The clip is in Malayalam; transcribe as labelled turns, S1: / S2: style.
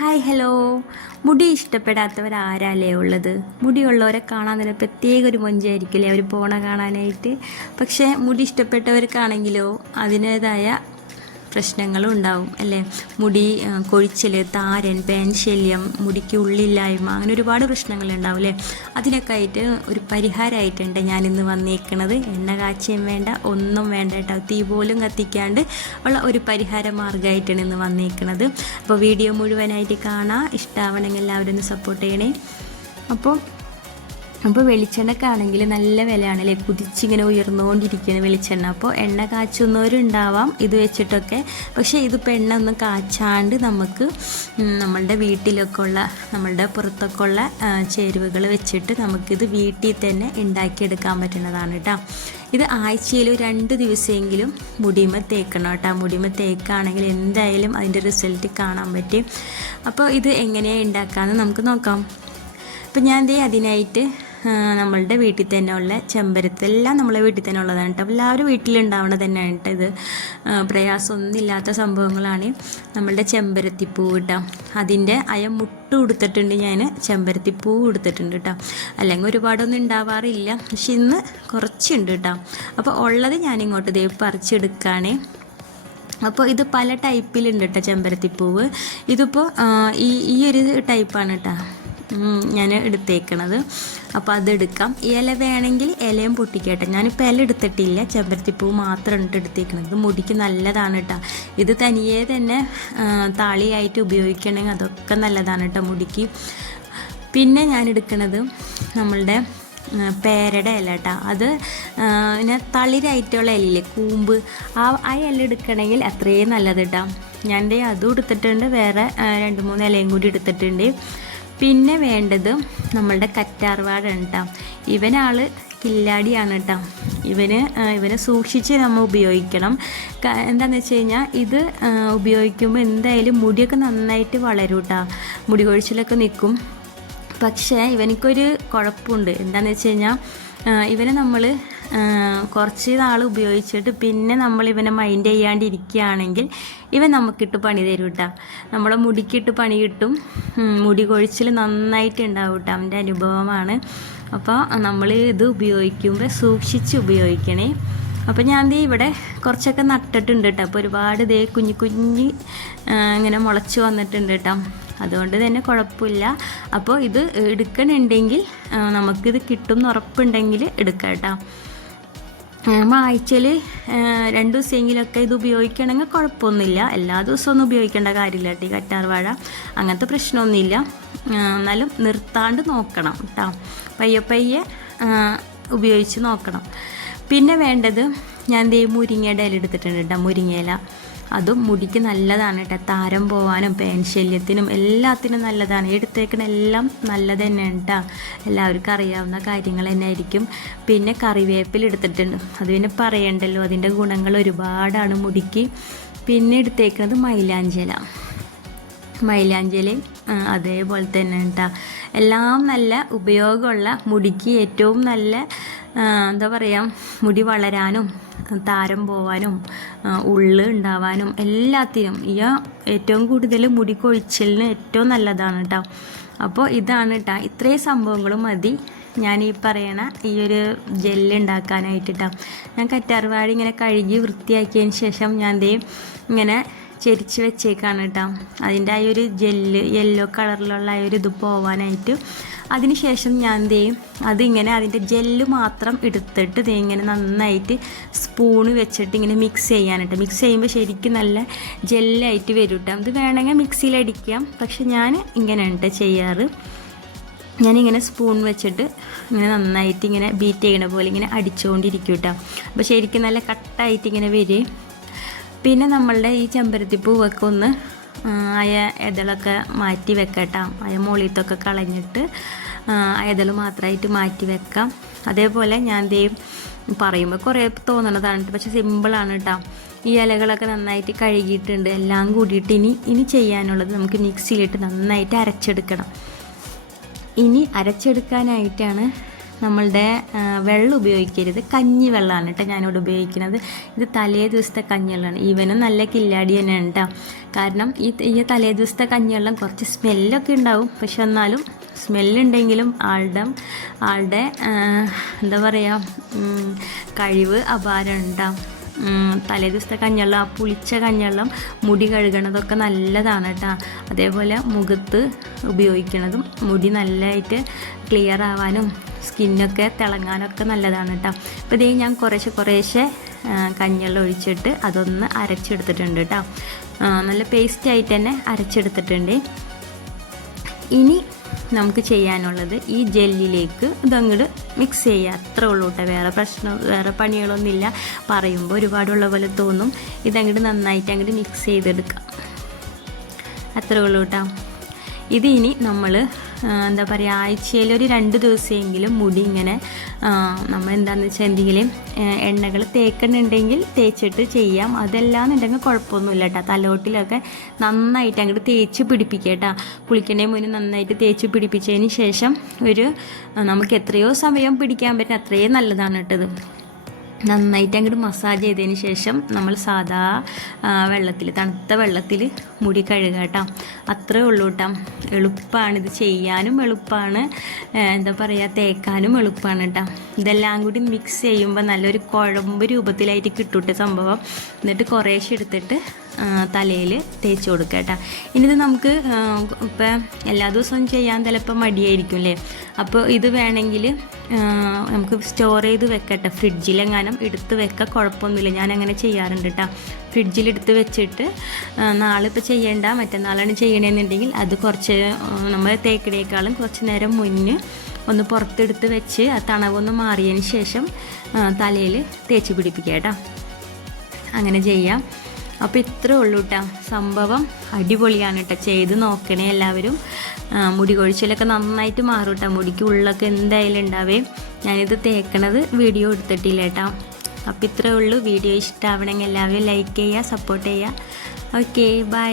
S1: ഹായ് ഹലോ മുടി ഇഷ്ടപ്പെടാത്തവരാരല്ലേ ഉള്ളത്? മുടിയുള്ളവരെ കാണാൻ തന്നെ പ്രത്യേക ഒരു മൊഞ്ചായിരിക്കില്ലേ അവർ പോണ കാണാനായിട്ട്. പക്ഷേ മുടി ഇഷ്ടപ്പെട്ടവർക്കാണെങ്കിലോ അതിന്റേതായ പ്രശ്നങ്ങളും ഉണ്ടാവും അല്ലേ? മുടി കൊഴിച്ചിൽ താരൻ പേൻശല്യം മുടിക്ക് ഉള്ളില്ലായ്മ അങ്ങനെ ഒരുപാട് പ്രശ്നങ്ങൾ ഉണ്ടാവും അല്ലേ? അതിനൊക്കെ ആയിട്ട് ഒരു പരിഹാരമായിട്ടുണ്ട് ഞാനിന്ന് വന്നേക്കണത്. എണ്ണ കാച്ചിയും വേണ്ട ഒന്നും വേണ്ട കേട്ടോ. തീ പോലും കത്തിക്കാണ്ട് ഉള്ള ഒരു പരിഹാര മാർഗമായിട്ടാണ് ഇന്ന് വന്നേക്കണത്. അപ്പോൾ വീഡിയോ മുഴുവനായിട്ട് കാണാം. ഇഷ്ടമാവണമെങ്കിൽ എല്ലാവരും ഒന്ന് സപ്പോർട്ട് ചെയ്യണേ. അപ്പോൾ അപ്പോൾ വെളിച്ചെണ്ണക്കാണെങ്കിൽ നല്ല വിലയാണ് അല്ലേ? കുതിച്ചിങ്ങനെ ഉയർന്നുകൊണ്ടിരിക്കുകയാണ് വെളിച്ചെണ്ണ. അപ്പോൾ എണ്ണ കാച്ചുന്നവരുണ്ടാവാം ഇത് വെച്ചിട്ടൊക്കെ. പക്ഷേ ഇതിപ്പോൾ എണ്ണ ഒന്ന് കാച്ചാണ്ട് നമുക്ക് നമ്മളുടെ വീട്ടിലൊക്കെ ഉള്ള നമ്മളുടെ പുറത്തൊക്കെ ഉള്ള ചേരുവകൾ വെച്ചിട്ട് നമുക്കിത് വീട്ടിൽ തന്നെ ഉണ്ടാക്കിയെടുക്കാൻ പറ്റുന്നതാണ് കേട്ടോ. ഇത് ആഴ്ചയിൽ രണ്ട് ദിവസമെങ്കിലും മുടിമ തേക്കണം കേട്ടോ. മുടിമ തേക്കാണെങ്കിൽ എന്തായാലും അതിന്റെ റിസൾട്ട് കാണാൻ പറ്റും. അപ്പോൾ ഇത് എങ്ങനെയാണ് ഉണ്ടാക്കാമെന്ന് നമുക്ക് നോക്കാം. അപ്പോൾ ഞാൻ ദേ അതിനായിട്ട് നമ്മളുടെ വീട്ടിൽ തന്നെ ഉള്ള ചെമ്പരത്തെല്ലാം നമ്മളെ വീട്ടിൽ തന്നെ ഉള്ളതാണ് കേട്ടോ. എല്ലാവരും വീട്ടിലുണ്ടാവുന്നത് തന്നെയാണ് കേട്ടോ ഇത്. പ്രയാസമൊന്നുമില്ലാത്ത സംഭവങ്ങളാണ് നമ്മളുടെ ചെമ്പരത്തിപ്പൂ കേട്ടോ. അതിന്റെ അയ മുട്ട് കൊടുത്തിട്ടുണ്ട് ഞാൻ. ചെമ്പരത്തിപ്പൂ കൊടുത്തിട്ടുണ്ട് കേട്ടോ. അല്ലെങ്കിൽ ഒരുപാടൊന്നും ഉണ്ടാവാറില്ല. പക്ഷെ ഇന്ന് കുറച്ചുണ്ട് കേട്ടോ. അപ്പോൾ ഉള്ളത് ഞാനിങ്ങോട്ട് ദൈവം പറിച്ചെടുക്കുകയാണേ അപ്പോൾ ഇത് പല ടൈപ്പിലുണ്ട് കേട്ടോ ചെമ്പരത്തിപ്പൂവ്. ഇതിപ്പോൾ ഈ ഈ ഒരു ടൈപ്പാണ് കേട്ടോ. ഞാൻ എടുത്തേക്കണത്. അപ്പോൾ അതെടുക്കാം. ഇല വേണമെങ്കിൽ ഇലയും പൊട്ടിക്കട്ടെ. ഞാനിപ്പോൾ ഇല എടുത്തിട്ടില്ല. ചെമ്പരത്തിപ്പൂ മാത്രം കേട്ടോ എടുത്തേക്കണത്. മുടിക്ക് നല്ലതാണ് കേട്ടോ ഇത് തനിയെ തന്നെ താളിയായിട്ട് ഉപയോഗിക്കണമെങ്കിൽ അതൊക്കെ നല്ലതാണ് കേട്ടോ മുടിക്ക്. പിന്നെ ഞാൻ എടുക്കുന്നത് നമ്മളുടെ പേരയുടെ ഇല കേട്ടോ അത് പിന്നെ തളിരായിട്ടുള്ള ഇലയില്ലേ കൂമ്പ്. ആ ആ ഇല എടുക്കണമെങ്കിൽ അത്രയും നല്ലത് കേട്ടോ ഞാൻ അതും എടുത്തിട്ടുണ്ട്. വേറെ രണ്ട് മൂന്ന് ഇലയും കൂടി എടുത്തിട്ടുണ്ട്. പിന്നെ വേണ്ടത് നമ്മളുടെ കറ്റാർവാഴാണ് കേട്ടോ ഇവനാൾ കില്ലാടിയാണ് കേട്ടോ ഇവന് ഇവനെ സൂക്ഷിച്ച് നമ്മൾ ഉപയോഗിക്കണം. എന്താണെന്ന് വെച്ച് കഴിഞ്ഞാൽ ഇത് ഉപയോഗിക്കുമ്പോൾ എന്തായാലും മുടിയൊക്കെ നന്നായിട്ട് വളരും കേട്ടോ മുടി കൊഴിച്ചിലൊക്കെ നിൽക്കും പക്ഷേ ഇവനിക്കൊരു കുഴപ്പമുണ്ട് എന്താണെന്ന് വെച്ച് കഴിഞ്ഞാൽ ഇവനെ നമ്മൾ കുറച്ച് നാൾ ഉപയോഗിച്ചിട്ട് പിന്നെ നമ്മൾ ഇവനെ മൈൻഡ് ചെയ്യാണ്ടിരിക്കുകയാണെങ്കിൽ ഇവൻ നമുക്കിട്ട് പണി തരും കേട്ടോ നമ്മളെ മുടിക്കിട്ട് പണി കിട്ടും. മുടി കൊഴിച്ചിൽ നന്നായിട്ട് ഉണ്ടാവും കേട്ടോ അവന്റെ അനുഭവമാണ്. അപ്പോൾ നമ്മൾ ഇത് ഉപയോഗിക്കുമ്പോൾ സൂക്ഷിച്ച് ഉപയോഗിക്കണേ. അപ്പോൾ ഞാൻ ദേ ഇവിടെ കുറച്ചൊക്കെ നട്ടിട്ടുണ്ട് കേട്ടോ അപ്പോൾ ഒരുപാട് ദേ കുഞ്ഞു കുഞ്ഞി ഇങ്ങനെ മുളച്ച് വന്നിട്ടുണ്ട് കേട്ടോ അതുകൊണ്ട് തന്നെ കുഴപ്പമില്ല. അപ്പോൾ ഇത് എടുക്കണുണ്ടെങ്കിൽ നമുക്കിത് കിട്ടും എന്ന് ഉറപ്പുണ്ടെങ്കിൽ എടുക്കാം കേട്ടോ ആഴ്ചയിൽ രണ്ട് ദിവസമെങ്കിലൊക്കെ ഇത് ഉപയോഗിക്കണമെങ്കിൽ കുഴപ്പമൊന്നുമില്ല എല്ലാ ദിവസവും ഒന്നും ഉപയോഗിക്കേണ്ട കാര്യമില്ല കേട്ടോ ഈ കറ്റാർ വാഴ. അങ്ങനത്തെ പ്രശ്നമൊന്നുമില്ല. എന്നാലും നിർത്താണ്ട് നോക്കണം കേട്ടോ. പയ്യെ പയ്യെ ഉപയോഗിച്ച് നോക്കണം. പിന്നെ വേണ്ടത് ഞാൻ ദേ മുരിങ്ങയുടെ ഇല എടുത്തിട്ടുണ്ട് കേട്ടോ മുരിങ്ങയില. അതും മുടിക്ക് നല്ലതാണ് കേട്ടോ താരം പോവാനും പേൻ ശല്യത്തിനും എല്ലാത്തിനും നല്ലതാണ്. എടുത്തേക്കണ എല്ലാം നല്ലത് തന്നെയാണ് കേട്ടോ എല്ലാവർക്കും അറിയാവുന്ന കാര്യങ്ങൾ തന്നെ ആയിരിക്കും പിന്നെ കറിവേപ്പില എടുത്തിട്ടുണ്ട് അത് പിന്നെ പറയണ്ടല്ലോ. അതിന്റെ ഗുണങ്ങൾ ഒരുപാടാണ് മുടിക്ക്. പിന്നെ എടുത്തേക്കുന്നത് മൈലാഞ്ചില. മൈലാഞ്ചിലയും അതേപോലെ തന്നെ കേട്ടോ എല്ലാം നല്ല ഉപയോഗമുള്ള മുടിക്ക് ഏറ്റവും നല്ല എന്താ പറയുക മുടി വളരാനും താരം പോവാനും ഉള്ള് ഉണ്ടാവാനും എല്ലാത്തിനും ഈ ഏറ്റവും കൂടുതൽ മുടി കൊഴിച്ചിലിന് ഏറ്റവും നല്ലതാണ് കേട്ടോ അപ്പോൾ ഇതാണ് കേട്ടോ ഇത്രയും സംഭവങ്ങളും മതി. ഞാൻ ഈ പറയണ ഈ ഒരു ജെല്ല് കേട്ടോ ഞാൻ കറ്റാർവാഴി ഇങ്ങനെ കഴുകി വൃത്തിയാക്കിയതിന് ശേഷം ഞാൻ ദേ ഇങ്ങനെ ചെരിച്ച് വെച്ചേക്കാണ് കേട്ടോ അതിന്റെ ആ ഒരു ജെല്ല് യെല്ലോ കളറിലുള്ള ആ ഒരു ഇത് പോവാനായിട്ട് അതിനുശേഷം ഞാൻ ദേ അതിങ്ങനെ അതിന്റെ ജെല്ല് മാത്രം എടുത്തിട്ട് ദേ ഇങ്ങനെ നന്നായിട്ട് സ്പൂണ് വെച്ചിട്ട് ഇങ്ങനെ മിക്സ് ചെയ്യാനായിട്ട് മിക്സ് ചെയ്യുമ്പോൾ ശരിക്കും നല്ല ജെല്ലായിട്ട് വരും കേട്ടോ ഇത് വേണമെങ്കിൽ മിക്സിയിൽ അടിക്കാം. പക്ഷെ ഞാൻ ഇങ്ങനെയാണ് കേട്ടോ ചെയ്യാറ്. ഞാനിങ്ങനെ സ്പൂൺ വെച്ചിട്ട് ഇങ്ങനെ നന്നായിട്ട് ഇങ്ങനെ ബീറ്റ് ചെയ്യണ പോലെ ഇങ്ങനെ അടിച്ചുകൊണ്ടിരിക്കും കേട്ടോ അപ്പോൾ ശരിക്കും നല്ല കട്ടായിട്ട് ഇങ്ങനെ വരും. പിന്നെ നമ്മളുടെ ഈ ചെമ്പരത്തി പൂവൊക്കെ ഒന്ന് അയ ഇതളൊക്കെ മാറ്റി വെക്കട്ടോ. അയ മുകളിലത്തൊക്കെ കളഞ്ഞിട്ട് ഇതൾ മാത്രമായിട്ട് മാറ്റി വെക്കാം. അതേപോലെ ഞാൻ ദേ പറയുമ്പോൾ കുറേ തോന്നണതാണ്. പക്ഷെ സിമ്പിളാണ് കേട്ടോ ഈ ഇലകളൊക്കെ നന്നായിട്ട് കഴുകിയിട്ടുണ്ട്. എല്ലാം കൂടിയിട്ട് ഇനി ഇനി ചെയ്യാനുള്ളത് നമുക്ക് മിക്സിയിലിട്ട് നന്നായിട്ട് അരച്ചെടുക്കണം. ഇനി അരച്ചെടുക്കാനായിട്ടാണ് നമ്മളുടെ വെള്ളം ഉപയോഗിക്കരുത്. കഞ്ഞി വെള്ളമാണ് കേട്ടോ ഞാനിവിടെ ഉപയോഗിക്കുന്നത്. ഇത് തലേ ദിവസത്തെ കഞ്ഞിവെള്ളമാണ്. ഈവനും നല്ല കില്ലാടി തന്നെയാണ് കേട്ടോ. കാരണം ഈ ഈ തലേ ദിവസത്തെ കഞ്ഞിവെള്ളം കുറച്ച് സ്മെല്ലൊക്കെ ഉണ്ടാവും. പക്ഷെ എന്നാലും സ്മെല്ലുണ്ടെങ്കിലും ആളുടെ ആളുടെ എന്താ പറയുക കഴിവ് അപാരം ഉണ്ടാവും തലേ ദിവസത്തെ കഞ്ഞെള്ളം ആ പുളിച്ച കഞ്ഞെള്ളം മുടി കഴുകണതൊക്കെ നല്ലതാണ് കേട്ടോ. അതേപോലെ മുഖത്ത് ഉപയോഗിക്കണതും മുടി നല്ലതായിട്ട് ക്ലിയർ ആവാനും സ്കിന്നൊക്കെ തിളങ്ങാനൊക്കെ നല്ലതാണ് കേട്ടോ അപ്പോൾ ഇതേ ഞാൻ കുറേശ്ശെ കുറേശ്ശെ കഞ്ഞെള്ളം ഒഴിച്ചിട്ട് അതൊന്ന് അരച്ചെടുത്തിട്ടുണ്ട് കേട്ടോ നല്ല പേസ്റ്റ് ആയിട്ട് തന്നെ അരച്ചെടുത്തിട്ടുണ്ട്. ഇനി നമുക്ക് ചെയ്യാനുള്ളത് ഈ ജെല്ലിലേക്ക് ഇതങ്ങോട്ട് മിക്സ് ചെയ്യുക അത്രേ ഉള്ളൂ കേട്ടോ വേറെ പ്രശ്നം വേറെ പണികളൊന്നുമില്ല. പറയുമ്പോൾ ഒരുപാടുള്ള പോലെ തോന്നും. ഇതങ്ങോട്ട് നന്നായിട്ട് അങ്ങോട്ട് മിക്സ് ചെയ്തെടുക്കാം. അത്രേ ഉള്ളൂ കേട്ടോ ഇത് ഇനി നമ്മൾ എന്താ പറയുക ആഴ്ചയിൽ ഒരു രണ്ട് ദിവസമെങ്കിലും മുടി ഇങ്ങനെ നമ്മൾ എന്താണെന്ന് വെച്ചാൽ എന്തെങ്കിലും എണ്ണകൾ തേക്കുന്നുണ്ടെങ്കിൽ തേച്ചിട്ട് ചെയ്യാം. അതല്ലാന്നുണ്ടെങ്കിൽ കുഴപ്പമൊന്നുമില്ല കേട്ടോ. തലോട്ടിലൊക്കെ നന്നായിട്ട് അങ്ങോട്ട് തേച്ച് പിടിപ്പിക്കുക കേട്ടോ. കുളിക്കണേ മുന്നേ നന്നായിട്ട് തേച്ച് പിടിപ്പിച്ചതിന് ശേഷം ഒരു നമുക്ക് എത്രയോ സമയം പിടിക്കാൻ പറ്റും. അത്രയും നല്ലതാണ് കേട്ടത് നന്നായിട്ട് അങ്ങോട്ട് മസാജ് ചെയ്തതിന് ശേഷം നമ്മൾ സാധാ വെള്ളത്തിൽ തണുത്ത വെള്ളത്തിൽ മുടി കഴുകുക കേട്ടോ അത്രേ ഉള്ളൂ കേട്ടോ എളുപ്പമാണ് ഇത് ചെയ്യാനും എളുപ്പമാണ് എന്താ പറയുക തേക്കാനും എളുപ്പമാണ് കേട്ടോ ഇതെല്ലാം കൂടി മിക്സ് ചെയ്യുമ്പോൾ നല്ലൊരു കുഴമ്പ് രൂപത്തിലായിട്ട് കിട്ടൂട്ടെ സംഭവം. എന്നിട്ട് കുറേശ്ശെ എടുത്തിട്ട് തലയിൽ തേച്ച് കൊടുക്കുക കേട്ടോ. ഇനിയിത് നമുക്ക് ഇപ്പം എല്ലാ ദിവസവും ചെയ്യാൻ ചിലപ്പോൾ മടിയായിരിക്കും അല്ലേ അപ്പോൾ ഇത് വേണമെങ്കിൽ നമുക്ക് സ്റ്റോർ ചെയ്ത് വെക്കട്ടെ. ഫ്രിഡ്ജിലെങ്ങാനും എടുത്ത് വെക്കുക കുഴപ്പമൊന്നുമില്ല. ഞാൻ അങ്ങനെ ചെയ്യാറുണ്ട് കേട്ടോ ഫ്രിഡ്ജിൽ എടുത്ത് വെച്ചിട്ട് നാളെ ഇപ്പോൾ ചെയ്യേണ്ട മറ്റന്നാളാണ് ചെയ്യണമെന്നുണ്ടെങ്കിൽ അത് കുറച്ച് നമ്മൾ തേക്കടിയേക്കാളും കുറച്ച് നേരം മുന്നേ ഒന്ന് പുറത്തെടുത്ത് വെച്ച് ആ തണവൊന്ന് മാറിയതിന് ശേഷം തലയിൽ തേച്ച് പിടിപ്പിക്കുക കേട്ടോ. അങ്ങനെ ചെയ്യാം. അപ്പോൾ ഇത്രേ ഉള്ളൂ കേട്ടോ സംഭവം അടിപൊളിയാണ് കേട്ടോ ചെയ്ത് നോക്കണേ എല്ലാവരും. മുടി കൊഴിച്ചിലൊക്കെ നന്നായിട്ട് മാറും കേട്ടോ മുടിക്ക് ഉള്ളൊക്കെ എന്തായാലും ഉണ്ടാവേ ഞാനിത് തേക്കണത് വീഡിയോ എടുത്തിട്ടില്ല കേട്ടോ അപ്പോൾ ഇത്രേ ഉള്ളൂ. വീഡിയോ ഇഷ്ടമാവണമെങ്കിൽ എല്ലാവരും ലൈക്ക് ചെയ്യുക സപ്പോർട്ട് ചെയ്യുക ഓക്കെ ബൈ